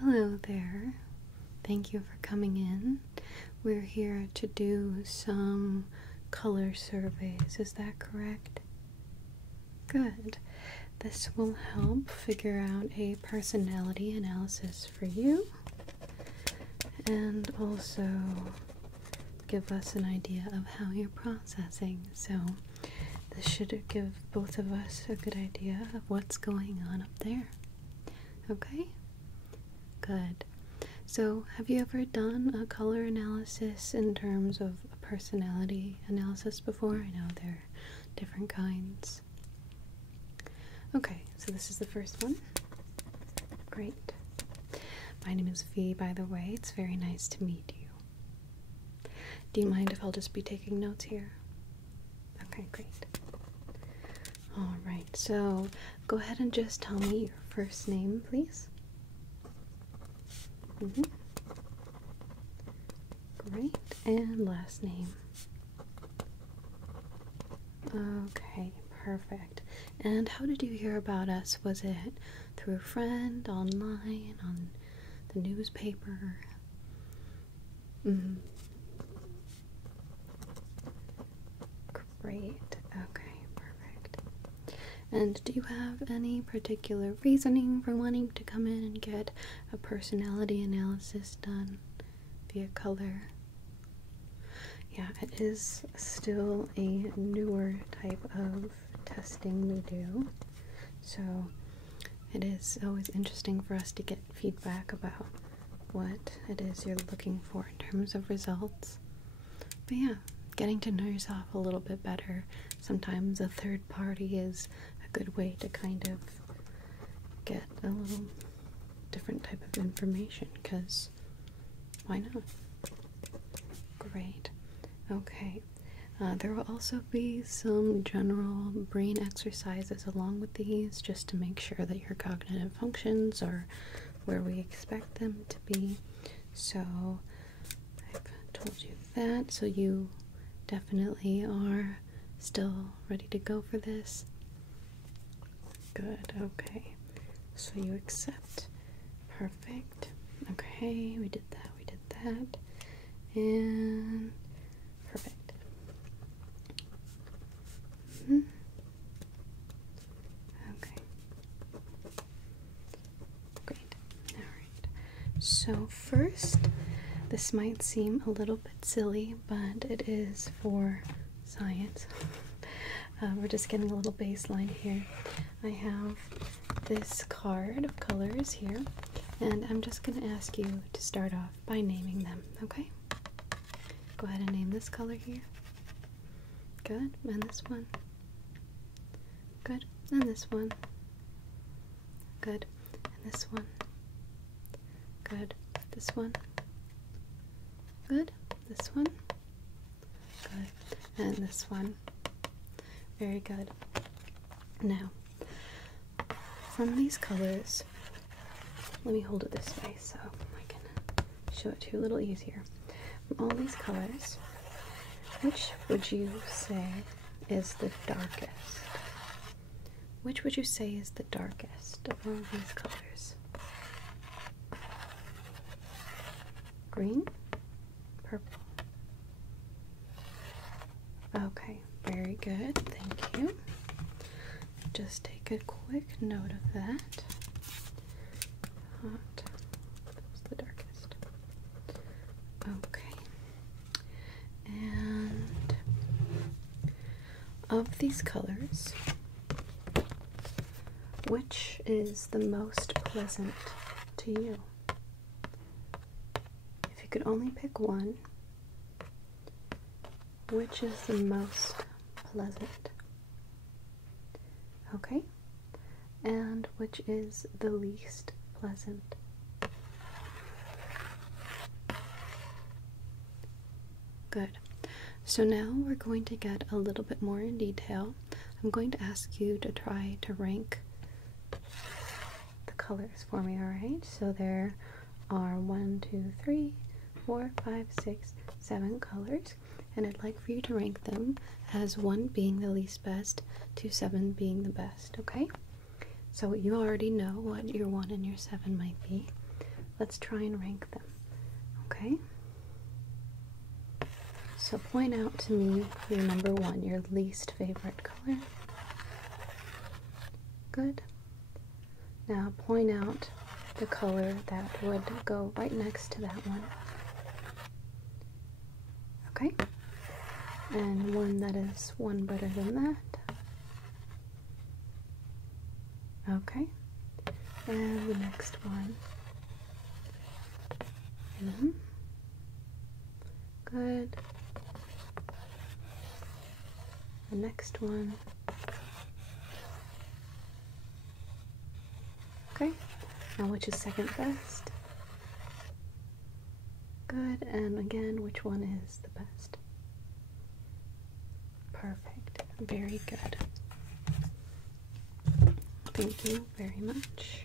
Hello there. Thank you for coming in. We're here to do some color surveys. Is that correct? Good. This will help figure out a personality analysis for you and also give us an idea of how you're processing. So this should give both of us a good idea of what's going on up there. Okay? Good. So, have you ever done a color analysis in terms of a personality analysis before? I know there are different kinds. Okay, so this is the first one. Great. My name is Fee, by the way. It's very nice to meet you. Do you mind if I'll just be taking notes here? Okay, great. Alright, so go ahead and just tell me your first name, please. Great, and last name. Okay, perfect. And how did you hear about us? Was it through a friend, online, on the newspaper? Great, okay, perfect. And do you have any particular reasoning for wanting to come in and get a personality analysis done via color? Yeah, it is still a newer type of testing we do, so it is always interesting for us to get feedback about what it is you're looking for in terms of results. But yeah, getting to know yourself a little bit better. Sometimes a third party is a good way to kind of get a little different type of information, because why not? Great. Okay. There will also be some general brain exercises along with these, just to make sure that your cognitive functions are where we expect them to be. So I've told you that, so you definitely are still ready to go for this. Good, okay. So you accept. Perfect. Okay, we did that. And perfect. Okay. Great. Alright. So first, this might seem a little bit silly, but it is for science. We're just getting a little baseline here. I have this card of colors here, and I'm just going to ask you to start off by naming them, okay? Go ahead and name this color here. Good. And this one. Good. And this one. Good. And this one. Good. This one. Good. This one. Good. And this one. Very good. Now, from these colors, let me hold it this way so I can show it to you a little easier. From all these colors, which would you say is the darkest? Which would you say is the darkest of all these colors? Green? Purple? Okay, very good. Thank you. Just take a quick note of that. Hot. That's the darkest. Okay. And of these colors, which is the most pleasant to you? If you could only pick one, which is the most pleasant? Okay. And which is the least pleasant? Good. So now we're going to get a little bit more in detail. I'm going to ask you to try to rank the colors for me, alright? So there are 1, 2, 3, 4, 5, 6, 7 colors, and I'd like for you to rank them as 1 being the least best to 7 being the best, okay? So you already know what your 1 and your 7 might be. let's try and rank them. Okay? So point out to me your number one, your least favorite color. Good. Now point out the color that would go right next to that one. Okay? And one that is one better than that. Okay? And the next one. Good. The next one. Okay. Now which is second best? Good. And again, which one is the best? Perfect. Very good. Thank you very much.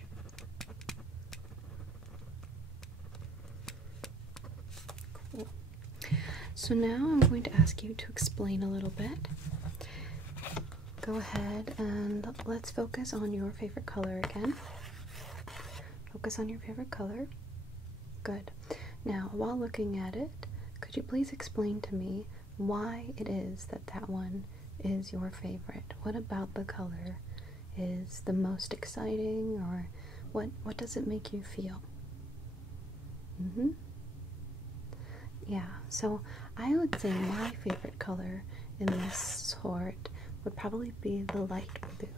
Cool. So now I'm going to ask you to explain a little bit. Go ahead and let's focus on your favorite color again. Focus on your favorite color. Good. Now, while looking at it, could you please explain to me why it is that that one is your favorite? What about the color is the most exciting, or what does it make you feel? Yeah, so I would say my favorite color in this sort would probably be the light blue.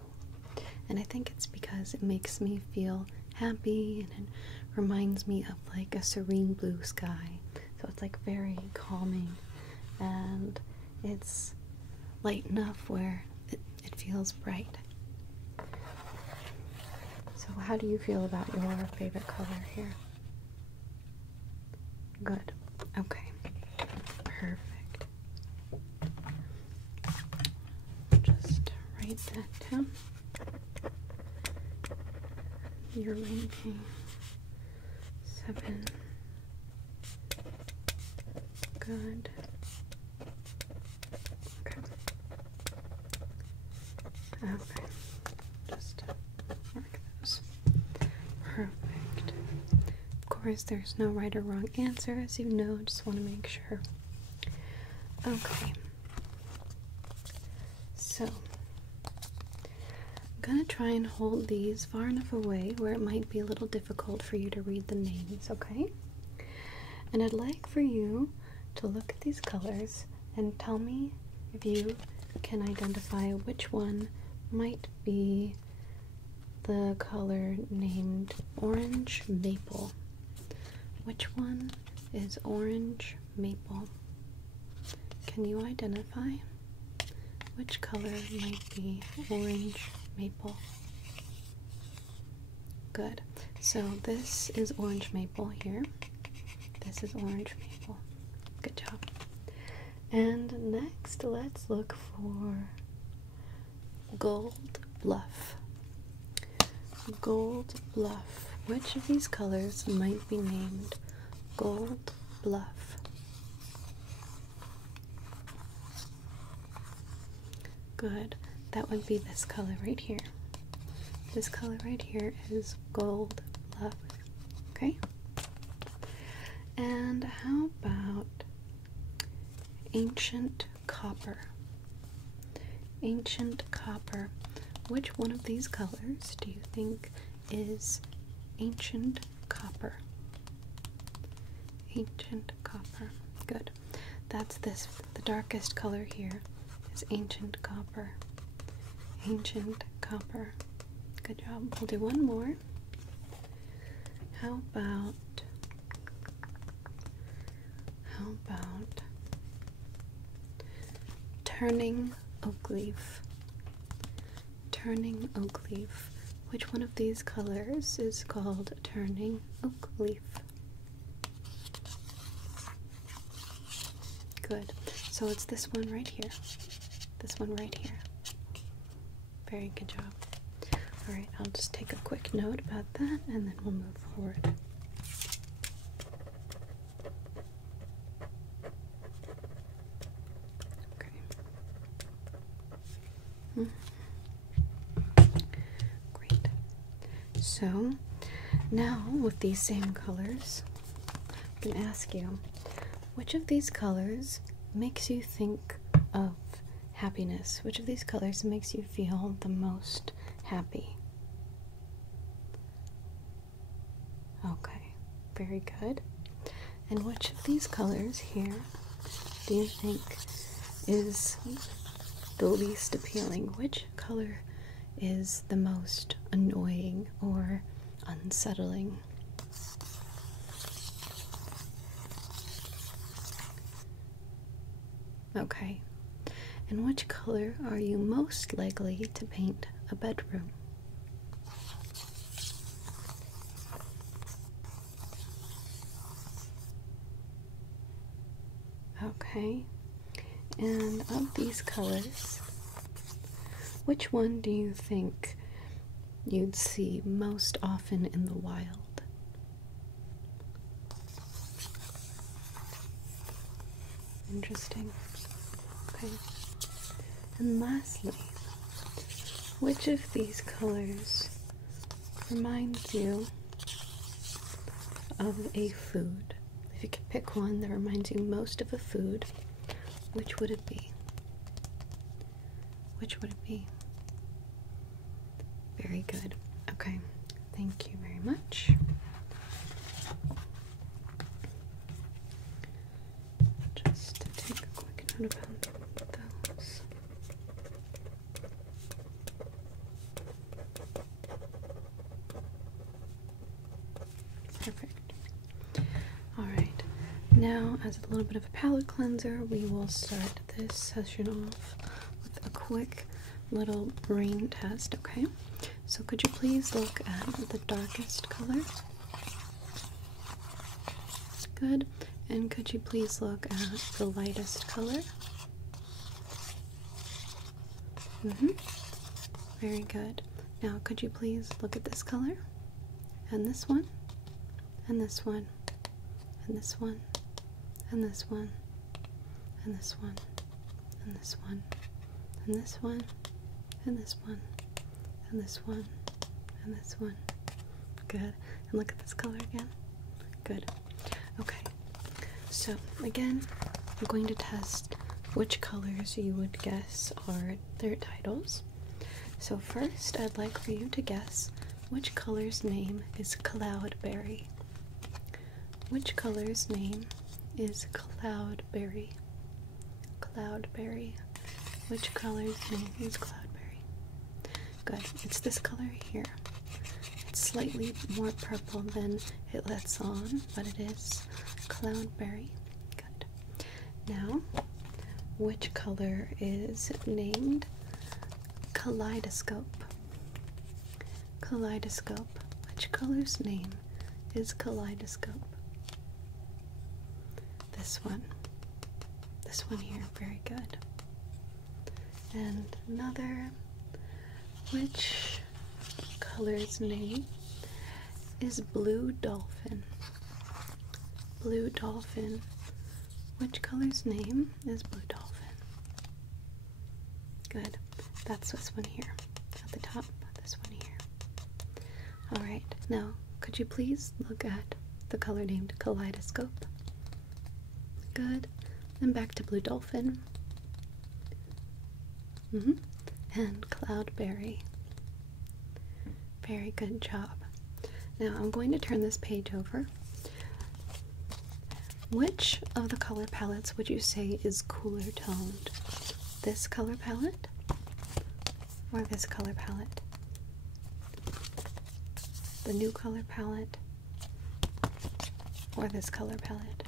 And I think it's because it makes me feel happy and it reminds me of like a serene blue sky. So it's like very calming, and it's light enough where it feels bright. So how do you feel about your favorite color here? Good. Okay. Perfect. Just write that down. You're ranking 7. Good. Okay. Okay. Just mark those. Perfect. Of course, there's no right or wrong answer, as you know. Just want to make sure. Okay. So, I'm gonna try and hold these far enough away where it might be a little difficult for you to read the names, okay? And I'd like for you to look at these colors and tell me if you can identify which one might be the color named orange maple. Which one is orange maple? Can you identify which color might be orange maple? Good. So this is orange maple here. This is orange maple. Good job. And next, let's look for gold bluff. Gold bluff. Which of these colors might be named gold bluff? Good. That would be this color right here. This color right here is gold bluff. Okay? And how about ancient copper? Ancient copper. Which one of these colors do you think is ancient copper? Ancient copper. Good. That's this. The darkest color here is ancient copper. Ancient copper. Good job. We'll do one more. How about turning oak leaf? Turning oak leaf. Which one of these colors is called turning oak leaf? Good. So it's this one right here. This one right here. Very good job. Alright, I'll just take a quick note about that and then we'll move forward. Okay. Great. So, Now, with these same colors, I can ask you, which of these colors makes you think of happiness? Which of these colors makes you feel the most happy? Okay, very good. And which of these colors here do you think is the least appealing? Which color is the most annoying or unsettling? Okay. And which color are you most likely to paint a bedroom? Okay. And of these colors, which one do you think you'd see most often in the wild? Interesting. Okay. And lastly, which of these colors reminds you of a food? If you could pick one that reminds you most of a food, which would it be? Which would it be? Very good. Okay. Thank you very much. Just to take a quick note about those. Perfect. Alright, now as a little bit of a palette cleanser, we will start this session off with a quick little brain test, okay? So could you please look at the darkest color? Good. And could you please look at the lightest color? Very good. Now could you please look at this color? And this one? And this one? And this one? And this one? And this one? And this one? And this one? And this one? And this one? And this one? Good. And look at this color again. Good. Okay. So again, I'm going to test which colors you would guess are their titles. So first, I'd like for you to guess which color's name is Cloudberry. Which color's name is Cloudberry? Cloudberry. Which color's name is Cloudberry? Good. It's this color here. It's slightly more purple than it lets on, but it is Cloudberry. Good. Now, which color is named Kaleidoscope? Kaleidoscope. Which color's name is Kaleidoscope? This one. This one here. Very good. And another. Which color's name is Blue Dolphin? Blue Dolphin. Which color's name is Blue Dolphin? Good. That's this one here. At the top, this one here. Alright, now, could you please look at the color named Kaleidoscope? Good. Then back to Blue Dolphin. And Cloudberry. Very good job. Now I'm going to turn this page over. Which of the color palettes would you say is cooler toned? This color palette or this color palette? The new color palette or this color palette?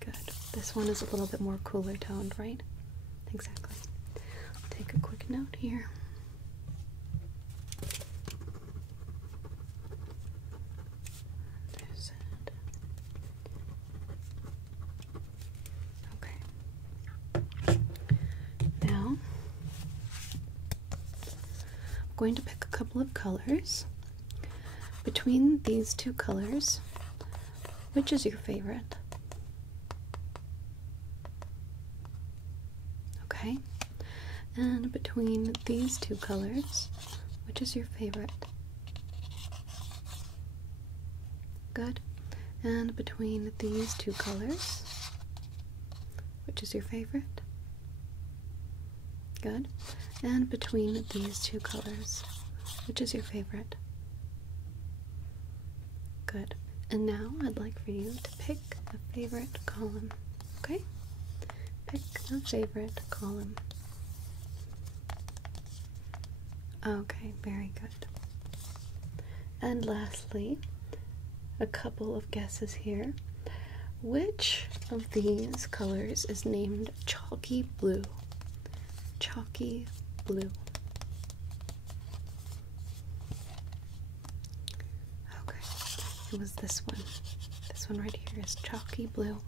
Good. This one is a little bit more cooler toned, right? Exactly. I'll take a quick note here. There's it. Okay. Now, I'm going to pick a couple of colors. Between these two colors, which is your favorite? Okay. And between these two colors, which is your favorite? Good. And between these two colors, which is your favorite? Good. And between these two colors, which is your favorite? Good. And now I'd like for you to pick a favorite column. Okay? Pick a favorite column. Okay, very good. And lastly, a couple of guesses here. Which of these colors is named chalky blue? Chalky blue. Okay, it was this one. This one right here is chalky blue.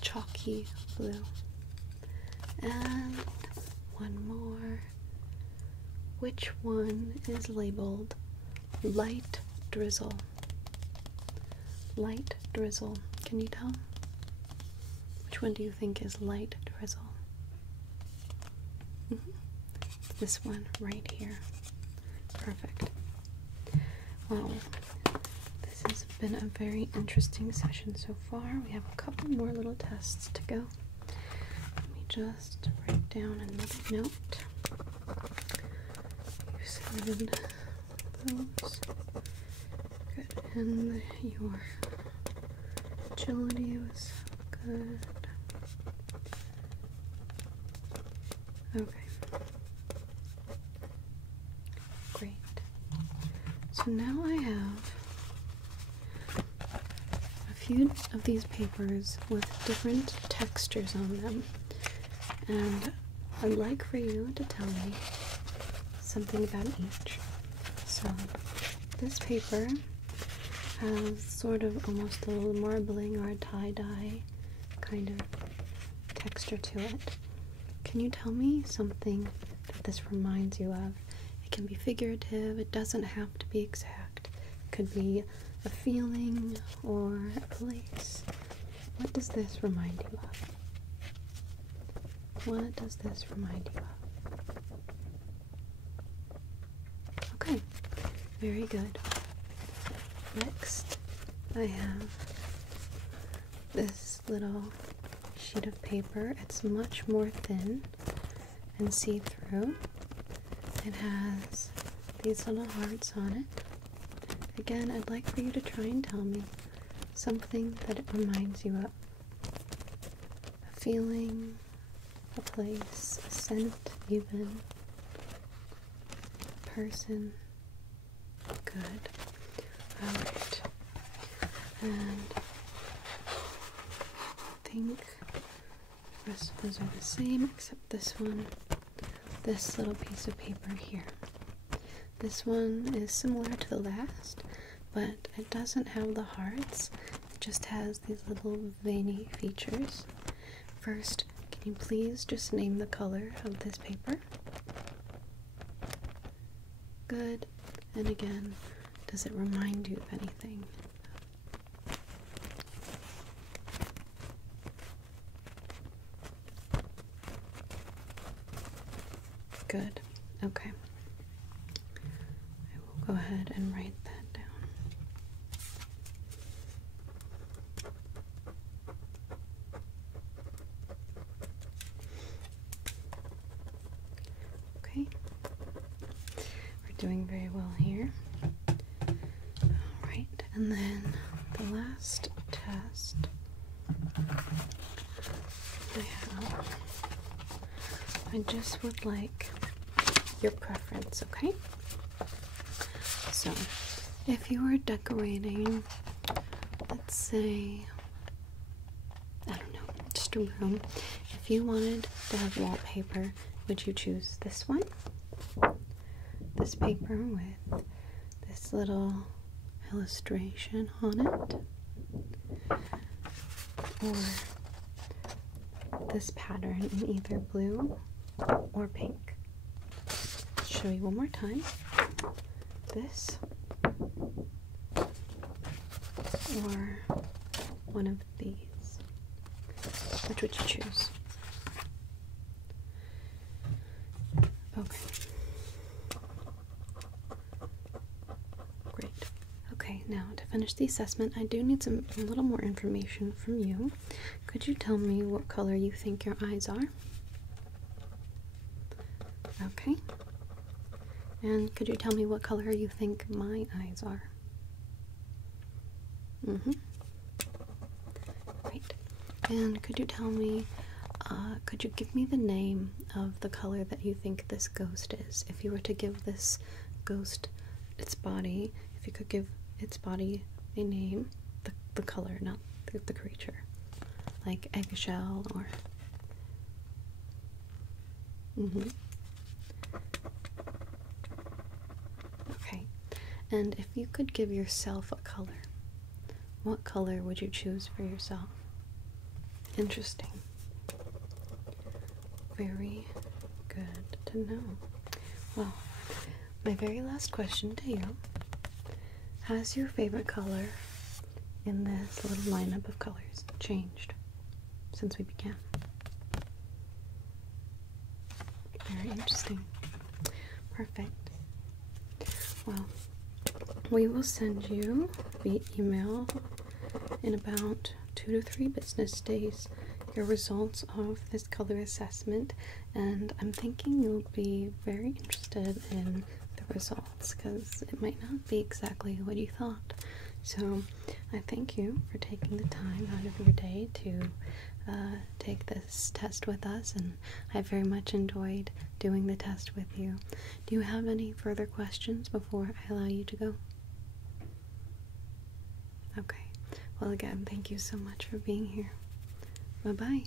Chalky blue. And one more. Which one is labeled light drizzle? Light drizzle. Can you tell? Which one do you think is light drizzle? This one right here. Perfect. Well, this has been a very interesting session so far. We have a couple more little tests to go. Let me just write down another note. You said those. Good. And your agility was good. Okay. Great. So now I have a few of these papers with different textures on them, and I'd like for you to tell me something about each. So this paper has sort of almost a little marbling or a tie-dye kind of texture to it. Can you tell me something that this reminds you of? It can be figurative, it doesn't have to be exact. It could be a feeling or a place. What does this remind you of? What does this remind you of? Okay, very good. Next, I have this little sheet of paper. It's much more thin and see-through. It has these little hearts on it. Again, I'd like for you to try and tell me something that it reminds you of. A feeling, a place, a scent even, a person. Good. Alright. And I think the rest of those are the same except this one, this little piece of paper here. This one is similar to the last, but it doesn't have the hearts. It just has these little veiny features. First, can you please just name the color of this paper? Good. And again, does it remind you of anything? Good. Okay. I will go ahead and write that down. Okay. We're doing very well here. Alright, and then the last test I just would like your preference, okay? So, if you were decorating, let's say, I don't know, just a room, if you wanted to have wallpaper, would you choose this one? This paper with this little illustration on it? Or this pattern in either blue or pink? I'll show you one more time. This or one of these. Which would you choose? Okay. Great. Okay, now to finish the assessment, I do need a little more information from you. Could you tell me what color you think your eyes are? Okay. And could you tell me what color you think my eyes are? Right. And could you tell me, could you give me the name of the color that you think this ghost is? If you were to give this ghost its body, if you could give its body a name, the color, not the creature, like eggshell or... Okay. And if you could give yourself a color, what color would you choose for yourself? Interesting. Very good to know. Well, my very last question to you. Has your favorite color in this little lineup of colors changed since we began? Very interesting. Perfect. Well, we will send you via email in about 2 to 3 business days your results of this color assessment, and I'm thinking you'll be very interested in the results because it might not be exactly what you thought. So I thank you for taking the time out of your day to take this test with us, and I very much enjoyed doing the test with you. Do you have any further questions before I allow you to go? Okay. Well, again, thank you so much for being here. Bye-bye.